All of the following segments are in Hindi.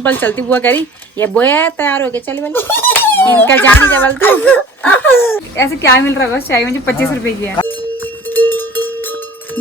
पल चलती बुआ कह रही ये बोया तैयार हो गया चल वाली इनका जाने क्या बोलते ऐसे क्या मिल रहा है चाय मुझे 25 रुपए की है।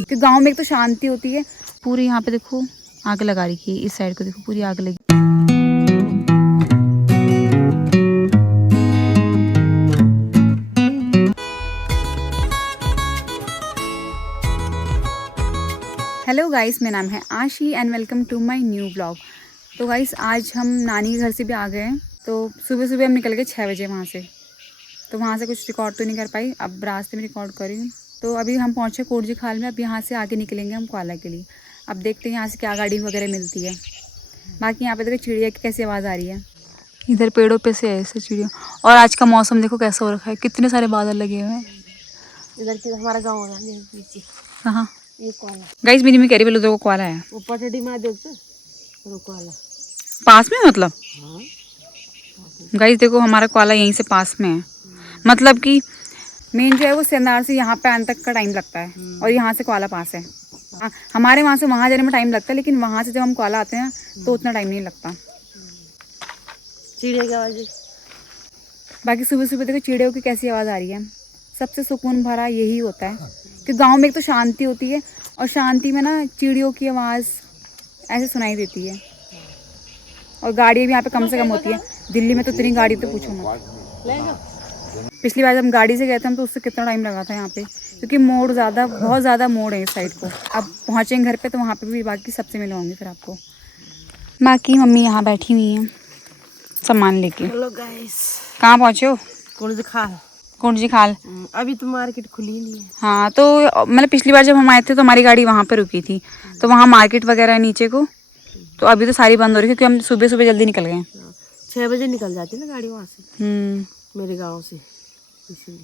कि गांव में एक तो शांति होती है पूरी। यहाँ पे देखो आग लगा रखी है, इस साइड को देखो पूरी आग लगी। हेलो गाइस, मेरा नाम है Aashi and welcome to my new blog. तो गाइस आज हम नानी के घर से भी आ गए हैं। तो सुबह सुबह हम निकल गए 6 बजे वहाँ से। तो वहाँ से कुछ रिकॉर्ड तो नहीं कर पाई, अब रास्ते में रिकॉर्ड कर रही हूँ। तो अभी हम पहुँचे कोटजी खाल में। अब यहाँ से आगे निकलेंगे हम कोला के लिए। अब देखते हैं यहाँ से क्या गाड़ी वगैरह मिलती है। बाकी यहाँ पे देखो चिड़िया की कैसी आवाज़ आ रही है, इधर पेड़ों पे से ऐसे चिड़िया। और आज का मौसम देखो कैसा हो रखा है, कितने सारे बादल लगे हुए हैं। इधर की हमारा गाँव हो रहा है कहाँ ये कोला गाइस, मेरी में कह रही बोलो तो कोला है वो पटड़ी में देखते कोला पास में। मतलब हाँ गाइस देखो हमारा कोला यहीं से पास में है। मतलब कि मेन जो है वो सेंधार से यहाँ पे आने तक का टाइम लगता है और यहाँ से कोला पास है। हमारे वहाँ से वहाँ जाने में टाइम लगता है, लेकिन वहाँ से जब हम कोला आते हैं तो उतना टाइम नहीं लगता। चिड़िया की आवाज़। बाकी सुबह सुबह देखो चिड़ियों की कैसी आवाज़ आ रही है। सबसे सुकून भरा यही होता है कि गांव में एक तो शांति होती है और शांति में ना चिड़ियों की आवाज़ ऐसे सुनाई देती है। और गाड़ियाँ भी यहाँ पे कम से कम होती है। दिल्ली में तो इतनी गाड़ी तो पूछो मत। पिछली बार जब हम गाड़ी से गए थे हम तो उससे कितना टाइम लगा था यहाँ पे, क्योंकि मोड़ बहुत ज़्यादा मोड़ है इस साइड को। अब पहुँचेंगे घर पे तो वहाँ पे भी बाकी सबसे मिलवाऊंगी फिर आपको। बाकी मम्मी यहाँ बैठी हुई हैं सामान लेके। हेलो गाइस, कहाँ पहुँचे हो? कोटजी खाल। अभी तो मार्केट खुली नहीं है। हाँ तो मतलब पिछली बार जब हम आए थे तो हमारी गाड़ी वहाँ पे रुकी थी, तो वहाँ मार्केट वगैरह है नीचे को। तो अभी तो सारी बंद हो रही है क्योंकि हम सुबह सुबह जल्दी निकल गए। 6 बजे निकल जाती है ना गाड़ी वहाँ से मेरे गांव से, इसीलिए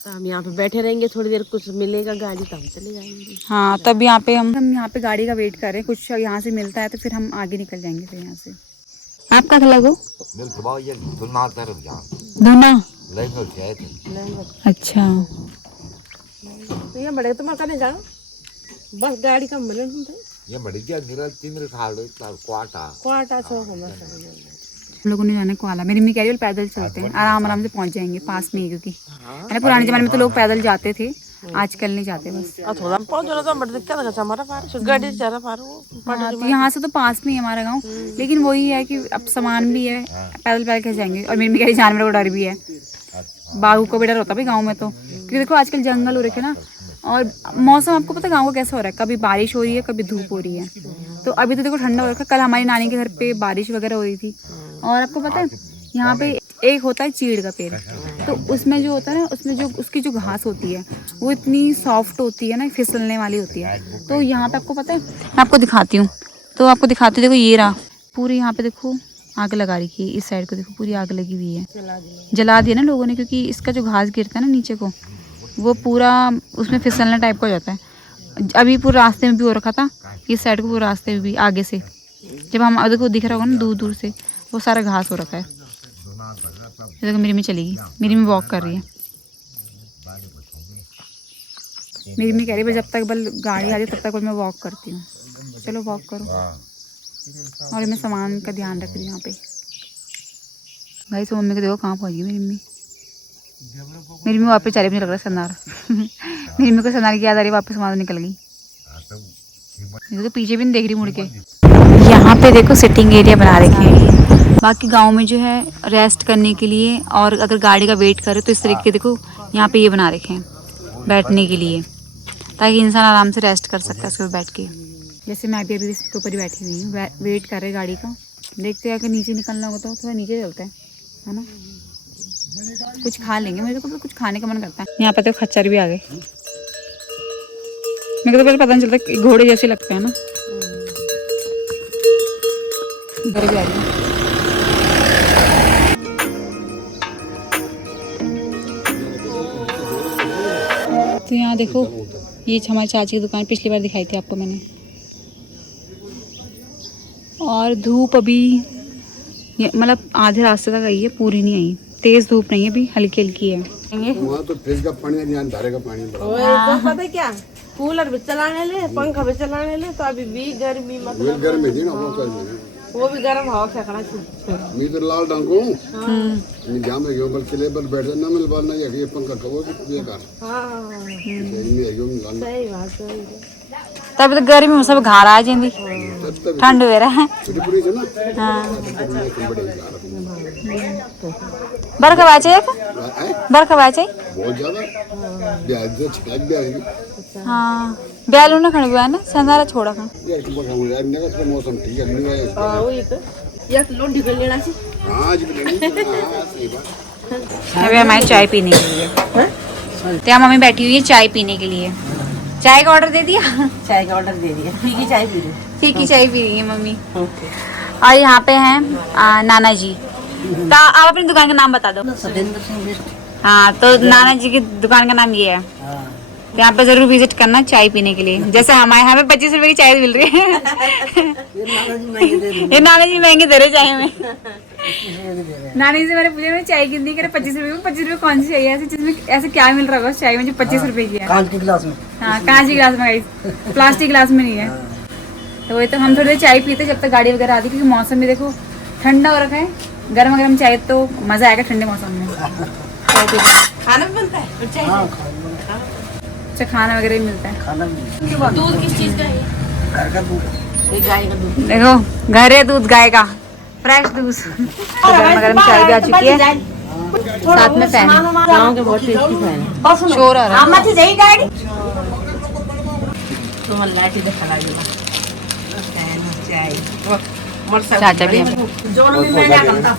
तो हम यहाँ पे बैठे रहेंगे थोड़ी देर, कुछ मिलेगा गाड़ी तो हम चले जाएंगे। हाँ तब यहाँ पे हम यहाँ पे गाड़ी का वेट कर रहे हैं। कुछ यहाँ से मिलता है तो फिर हम आगे निकल जाएंगे फिर यहाँ से। आपका लगो धुना। अच्छा ये बड़े तुम करने जाओ बस गाड़ी का मिलन ये बड़ी क्या निरल मेरे खाल क्वार्टा चौक हम लोगों ने जाना कोला। मेरी मम्मी कह रही है पैदल चलते हैं, आराम आराम से पहुंच जाएंगे पास में ही। क्योंकि मैंने पुराने जमाने में तो लोग पैदल जाते थे, आजकल नहीं जाते बस। यहाँ से तो पास में ही हमारा गाँव, लेकिन वही है कि अब सामान भी है, पैदल पैदल कैसे जाएंगे। और मेरी मम्मी कह रही जानवरों को डर भी है, बाघों को भी डर होता है भाई गाँव में तो, क्योंकि देखो आजकल जंगल हो रखे ना। और मौसम आपको पता है गाँव का कैसा हो रहा है, कभी बारिश हो रही है कभी धूप हो रही है। तो अभी तो देखो ठंडा हो रखा है। कल हमारी नानी के घर पे बारिश वगैरह हो रही थी। और आपको पता है यहाँ पे एक होता है चीड़ का पेड़, तो उसमें जो होता है ना, उसमें जो उसकी जो घास होती है वो इतनी सॉफ्ट होती है ना, फिसलने वाली होती है। तो यहाँ पे आपको पता है, मैं आपको दिखाती हूँ। तो आपको दिखाती हूँ, देखो ये रहा पूरी यहाँ पे देखो आग लगा रखी है। इस साइड को देखो पूरी आग लगी हुई है, जला दिया ना लोगों ने, क्योंकि इसका जो घास गिरता है ना नीचे को वो पूरा उसमें फिसलने टाइप का हो जाता है। अभी पूरा रास्ते में भी हो रखा था, इस साइड को पूरे रास्ते में भी आगे से जब हम देखो दिख रहा होगा ना दूर दूर से, वो सारा घास हो रखा है। देखो मेरी में चलेगी, मेरी में वॉक कर रही है। मेरी में कह रही है जब तक बल गाड़ी आ रही तब तक बल मैं वॉक करती हूँ। चलो वॉक करो। और मैं सामान का ध्यान रख रही हूँ यहाँ पे। भाई सो मम्मी को देखो कहाँ पहुँच गई मेरी मम्मी। मेरी मम्मी वापस चले, मुझे लग रहा है सनार मेरी मम्मी को सनार की याद आ रही, वापस वहाँ निकल गई। तो पीछे भी नहीं देख रही मुड़ के। यहाँ पे देखो सिटिंग एरिया बना रखे हैं। बाकी गांव में जो है रेस्ट करने के लिए, और अगर गाड़ी का वेट करे तो इस तरीके के देखो यहाँ पे ये बना रखे हैं बैठने के लिए, ताकि इंसान आराम से रेस्ट कर सकता है उस पर बैठ के। जैसे मैं अभी इसके ऊपर ही बैठी हुई हूँ, वेट कर रहे गाड़ी का। देखते हैं अगर नीचे निकलना होगा तो थोड़ा नीचे चलते है ना, कुछ खा लेंगे। मेरे को तो कुछ खाने का मन करता है। यहाँ पे तो खच्चर भी आ गए। मेरे को तो पहले पता नहीं चलता, घोड़े जैसे लगते हैं ना। इधर भी आ गए। तो यहाँ देखो ये हमारी चाची की दुकान, पिछली बार दिखाई थी आपको मैंने। और धूप अभी मतलब आधे रास्ते तक आई है, पूरी नहीं आई। तेज धूप नहीं है अभी, हल्की हल्की है। वहाँ तो फ्रिज का पानी है, धारे का पानी है। तो पता है क्या, कूलर भी चलाने ले, पंखा भी चलाने ले, तो अभी भी गर्मी मतलब गर्मी थी ना वो भी गर्म हवा फेंकना चाहिए। मैं तो लाल डांगू मैं जाम है ऊपर किले पर बैठ जाना मिल बार ना ये पंखा कवर भी बेकार हाँ नहीं है यूं लाल सही बात है। तब तो गर्मी में सब घर आ जाएंगी, ठंड हो रहा है। पूरी है ना हाँ बरखा बाचे बरखा बाचे बहुत ज्यादा ब्याज से छक ब्याज हाँ ब्यालू ना खड़े हुआ है ना संधारा छोड़ा खा यार तुम बताओ यार नेगा से मौसम ठीक है नहीं है हाँ वही तो एक लोड ढिकल लेना चाहिए। हां आज भी नहीं हां सही बात अभी हमारी चाय पीने के लिए तो यहाँ मम्मी बैठी हुई है चाय पीने के लिए। चाय का ऑर्डर दे दिया, चाय का ऑर्डर दे दिया, फीकी चाय पी रही। फीकी चाय पी रही है मम्मी। और यहाँ पे हैं नाना जी। तो आप अपनी दुकान का नाम बता दो। सतेंद्र सिंह बिस्ट। हाँ तो नाना जी की दुकान का नाम ये है। तो यहाँ पे जरूर विजिट करना चाय पीने के लिए। जैसे हमारे हमें 25 रुपए की चाय मिल रही है ये नाना जी महंगे दे रहे चाय में। नानी जी से मैंने पूछा मैं चाय कितनी करे 25 रुपए में। 25 रुपए कौन सी चाहिए ऐसे जिसमें ऐसे क्या मिल रहा है चाय में जो 25 रुपए की है। कांच के गिलास में। हाँ कांच के गिलास में, प्लास्टिक गिलास में नहीं है। तो वही तो हम थोड़ी देर चाय पीते जब तक गाड़ी वगैरह आती, क्योंकि मौसम भी देखो ठंडा हो रखा है। गर्म गर्म चाय तो मजा आएगा ठंडे मौसम में। खाना भी बनता है चाय। अच्छा खाना वगैरह भी मिलता है। दूध किस चीज का है? घर का दूध, ये गाय का दूध। देखो घर है दूध गाय का, फ्रेश दूध। गर्म गर्म चाय भी आ चुकी है, साथ में फैन। गाँव के बहुत टेस्टी फैन है। शोर आ रहा है। तुम्हारी लाठी दिखा लगा चाय चाचा भी है। जोड़ों में मैं क्या करता।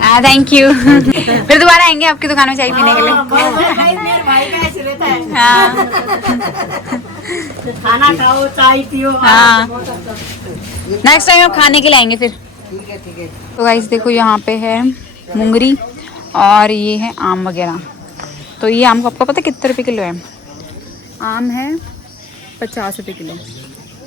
हाँ थैंक यू। फिर दोबारा आएंगे आपकी दुकान में चाय पीने के लिए। मेरे भाई का ऐसे रहता है। हाँ खाना खाओ चाय पियो। हाँ नेक्स्ट टाइम आप खाने के लिए आएंगे फिर। ठीक है ठीक है। तो गाइस देखो यहाँ पे है मुंगरी और ये है आम वगैरह। तो ये आम को आपको पता है कितने रुपए किलो है? आम है 50 रुपए किलो।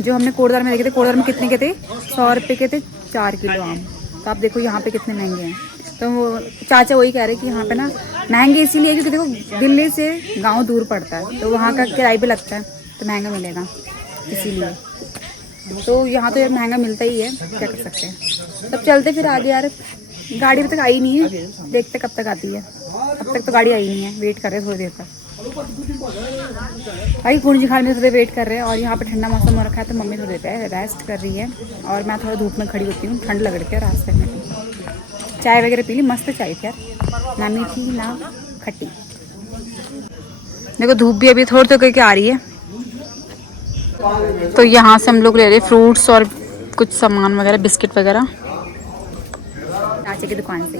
जो हमने कोड़दार में देखे थे, कोड़दार में कितने के थे? 100 रुपए के थे 4 किलो आम। तो आप देखो यहाँ पे कितने महंगे हैं। तो वो चाचा वही कह रहे कि यहाँ पे ना महंगे इसीलिए क्योंकि देखो दिल्ली से गांव दूर पड़ता है, तो वहाँ का किराया भी लगता है, तो महंगा मिलेगा इसीलिए। तो यहाँ तो यार महंगा मिलता ही है, क्या कर सकते हैं। तब चलते फिर आगे यार। गाड़ी अभी तक आई नहीं है, देखते कब तक आती है। अब तक तो गाड़ी आई नहीं है, वेट कर रहे हैं थोड़ी देर तक। भाई गुंजी खाल में थोड़ी वेट कर रहे हैं। और यहाँ पे ठंडा मौसम हो रखा है, तो मम्मी थोड़ी देर रेस्ट कर रही है और मैं थोड़ा धूप में खड़ी होती हूँ। ठंड लग रही है रास्ते में। चाय वगैरह पी ली, मस्त चाय थी यार, ना मीठी ना खट्टी। देखो धूप भी अभी थोड़ी तो करके आ रही है। तो यहाँ से हम लोग ले रहे फ्रूट्स और कुछ सामान वगैरह, बिस्किट वगैरह चाचे की दुकान से।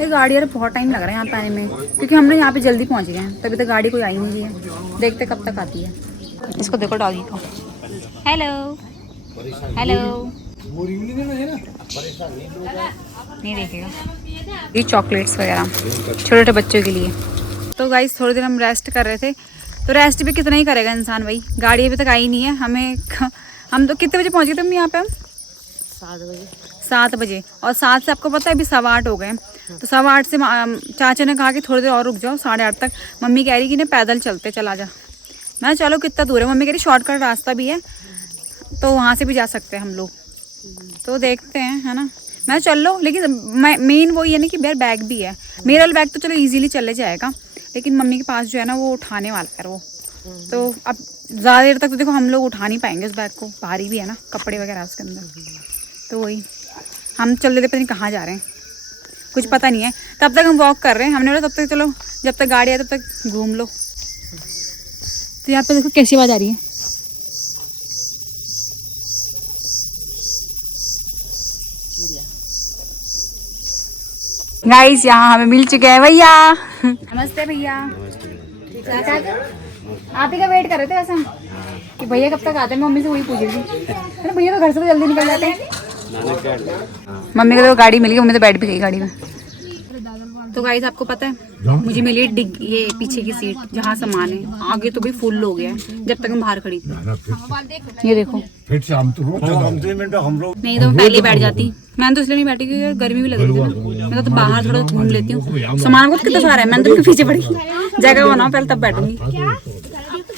ये गाड़ी यार बहुत टाइम लग रहा है यहाँ पे आने में, क्योंकि हम लोग यहाँ पे जल्दी पहुँच गए हैं। तभी तो गाड़ी कोई आई नहीं है, देखते कब तक आती है। इसको देखो डॉगी को। हेलो हेलो नहीं देखेगा। ये चॉकलेट्स वगैरह छोटे छोटे बच्चों के लिए। तो गाइस थोड़ी देर हम रेस्ट कर रहे थे। तो रेस्ट भी कितना ही करेगा इंसान भाई, गाड़ी अभी तक आई नहीं है। हम तो कितने बजे पहुँच गए थे यहाँ पे? हम 7 बजे। और 7 से आपको पता है अभी 8:15 हो गए। तो 8:15 से चाचा ने कहा कि थोड़ी देर और रुक जाओ, 8:30 तक। मम्मी कह रही कि नहीं पैदल चलते, चला जा। मैं चलो कितना दूर है? मम्मी कह रही शॉर्टकट रास्ता भी है, तो वहाँ से भी जा सकते हैं हम लोग। तो देखते हैं, है ना। मैं चल लो, लेकिन मेन वही है ना कि मेरा बैग भी है। मेरा बैग तो चलो इजीली चले जाएगा, लेकिन मम्मी के पास जो है ना वो उठाने वाला है वो। तो अब ज़्यादा देर तक तो देखो हम लोग उठा नहीं पाएंगे उस बैग को, भारी भी है ना, कपड़े वगैरह उसके अंदर। तो वही हम चल रहे थे, पता नहीं कहाँ जा रहे हैं, कुछ पता नहीं है। तब तक हम वॉक कर रहे हैं। हमने बोला तब तक चलो, जब तक गाड़ी आए तब तक घूम लो। तो यहाँ पे देखो कैसी आवाज़ आ रही है। गाइस यहाँ हमें मिल चुके हैं भैया। नमस्ते भैया। आप ही का वेट कर रहे थे वैसे हम कि भैया कब तक आते हैं। मम्मी से वही पूछ रही थी, भैया तो घर से तो जल्दी निकल जाते हैं। मम्मी को तो गाड़ी मिल गई, मम्मी तो बैठ भी गई गाड़ी में। तो गाइस आपको पता है मुझे मिली ये पीछे की सीट जहाँ सामान है। आगे तो भाई फुल हो गया है जब तक हम बाहर खड़ी थी। ये देखो फिर से हम तो रोज नहीं तो मैं पहले बैठ जाती। मैंने तो इसलिए नहीं बैठी क्योंकि गर्मी भी लग रही थी ना। मैं तो बाहर थोड़ा घूम लेती हूँ। सामान को तो कितना सारा है, मैंने तो पीछे पड़ी। जगह बनाओ पहले तब बैठूंगी।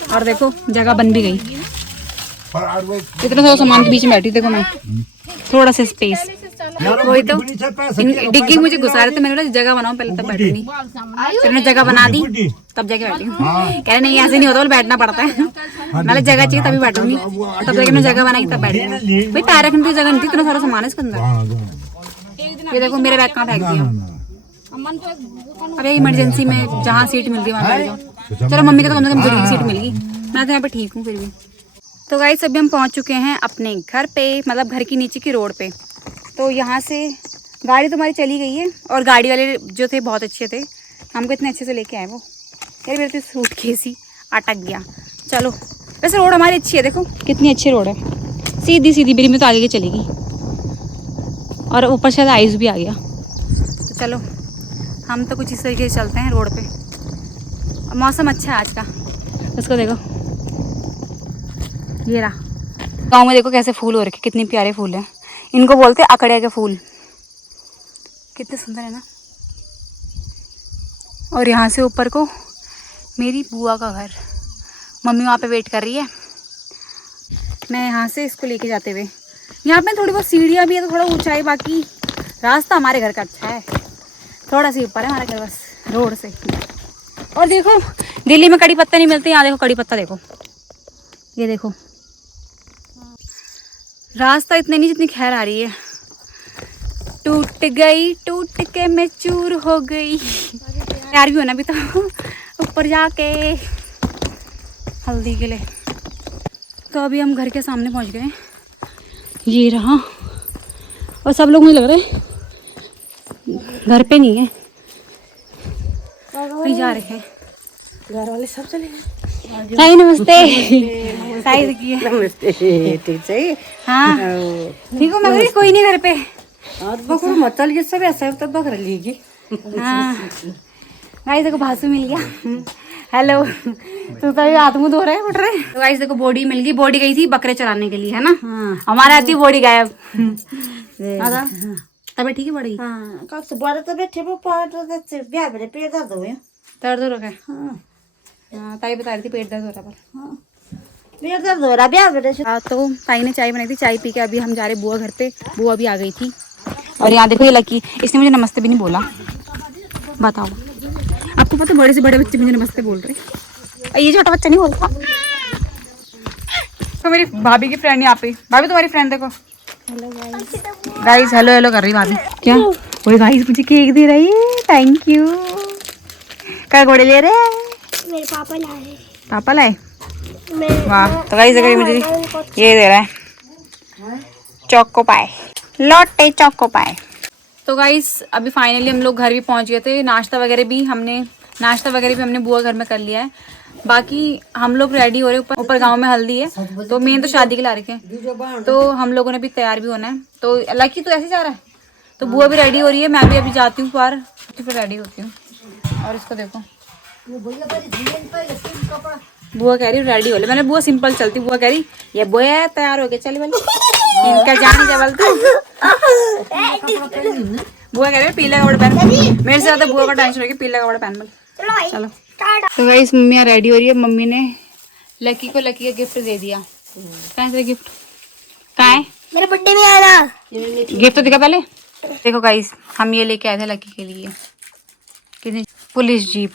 और देखो जगह बन भी गई, इतना सारा सामान के बीच में बैठी। देखो मैं थोड़ा सा स्पेस, वही तो डिग्गी मुझे घुसा रहे थे। मैंने बोला जगह बनाओ पहले तब बैठूंगी। फिर मैंने जगह बना दी तब जाके बैठी हूँ। कह रहे नहीं ऐसे नहीं होता, बोले बैठना पड़ता है। नाले जगह चाहिए तभी बैठूंगी। तब जाके मैंने जगह बनाई तब बैठी हूँ। भाई पैर रखने की जगह नहीं थी, इतना सारा सामान है इसके अंदर। ये देखो मेरे बैग कहाँ फेंक दिया। अरे इमरजेंसी में जहाँ सीट मिलती है वहाँ बैठ जाओ। चलो मम्मी को तो कम से कम जरूरी सीट मिल गई, मैं तो यहाँ पे ठीक हूँ फिर भी। तो गाइस अभी हम पहुँच चुके हैं अपने घर पे, मतलब घर की नीचे की रोड पे। तो यहाँ से गाड़ी तो हमारी चली गई है, और गाड़ी वाले जो थे बहुत अच्छे थे, हमको इतने अच्छे से लेके आए। वो यार मेरे तो सूटकेस ही अटक गया। चलो वैसे रोड हमारी अच्छी है, देखो कितनी अच्छी रोड है, सीधी सीधी मेरी में तो आगे की चलेगी। और ऊपर शायद आइस भी आ गया। तो चलो हम तो कुछ इस तरीके से चलते हैं रोड पे। और मौसम अच्छा है आज का, उसको देखो ये रहा। गाँव में देखो कैसे फूल हो रखे, कितने प्यारे फूल हैं। इनको बोलते हैं अकड़िया के फूल, कितने सुंदर है ना। और यहाँ से ऊपर को मेरी बुआ का घर, मम्मी वहाँ पे वेट कर रही है। मैं यहाँ से इसको लेके जाते हुए, यहाँ पे थोड़ी बहुत सीढ़ियाँ भी है तो थोड़ा ऊंचाई, बाकी रास्ता हमारे घर का अच्छा है। थोड़ा सा ऊपर है हमारा घर बस रोड से। और देखो दिल्ली में कड़ी पत्ता नहीं मिलते, यहाँ देखो कड़ी पत्ता देखो, ये देखो। रास्ता इतने नहीं जितनी खैर आ रही है। टूट गई टूट के मैं चूर हो गई, तैयार भी होना भी तो ऊपर जाके हल्दी के लिए। तो अभी हम घर के सामने पहुंच गए, ये रहा। और सब लोग मुझे लग रहा है घर पे नहीं है, कहीं जा रहे हैं। घर वाले सब चले गए। साई नमस्ते। साई देखिए नमस्ते, ठीक है। हाँ ठीक हो, मैं कोई नहीं घर पे। और बकरू मत चलिए, सब ऐसा तो बकरा लेगी। हाँ गाइस देखो भासू मिल गया। हेलो तू तो हाथ मुंह धो रहे उठ रहे। तो गाइस देखो बॉडी मिल गई, बॉडी गई थी बकरे चराने के लिए है ना। हमारे आती बॉडी गायब। तबीयत ठीक है बड़ी? हाँ कब से बड़ा तो बैठे वो पाट से ब्याह मेरे पेट दर्द हुए। दर्द हो रहा है? हाँ ताई बता रही थी पेट दर्द हो रहा है। पेट दर्द हो रहा ब्याह मेरे। तो ताई ने चाय बनाई थी, चाय पी के अभी हम जा रहे बुआ घर पे। बुआ भी आ गई थी। और यहाँ देखो ये लकी, इसने मुझे नमस्ते भी नहीं बोला। बताओ आपको पता बड़े से बड़े बच्चे मुझे नमस्ते बोल रहे, ये छोटा बच्चा नहीं बोलता। तो मेरी भाभी की फ्रेंड यहाँ पे, भाभी तुम्हारी फ्रेंड देखो। गाइस हेलो हेलो कर रही भाभी। क्या वही गाइस मुझे केक दे रही है, थैंक यू। क्या घोड़े ले रहे हैं? मेरे पापा लाए। पापा लाए? वाह। तो गाइस अगर मुझे ये दे रहा है चोको पाए, लौटे चोको पाए। तो गाइस अभी फाइनली हम लोग घर भी पहुंच गए थे। नाश्ता वगैरह भी हमने बुआ घर में कर लिया है। बाकी हम लोग रेडी हो रहे, ऊपर गांव में हल्दी है तो मेन तो शादी के ला रखे हैं, तो हम लोगों ने भी तैयार भी होना है। तो लकी तो ऐसे जा रहा है, तो बुआ भी रेडी हो रही है, मैं भी अभी जाती हूँ बाहर, फिर रेडी होती हूँ। और इसको देखो बुआ कह रही रेडी हो ले, मैंने बुआ सिंपल चलती, बुआ कह रही ये बुआ तैयार हो गया चल वाली इनका जाने जबल तो। बुआ कह रही पीला कपड़ा पहन, मेरे से ज्यादा बुआ का टेंशन हो गया, पीला कपड़ा पहन। चलो तो गाइस मम्मी रेडी हो रही है। मम्मी ने लकी को लकी का गिफ्ट दे दिया। कहाँ से गिफ्ट? कहाँ है? मेरे बर्थडे में आना। गिफ्ट तो दिखा पहले। देखो गाइस हम ये लेके आए थे लकी के लिए, कितनी पुलिस जीप।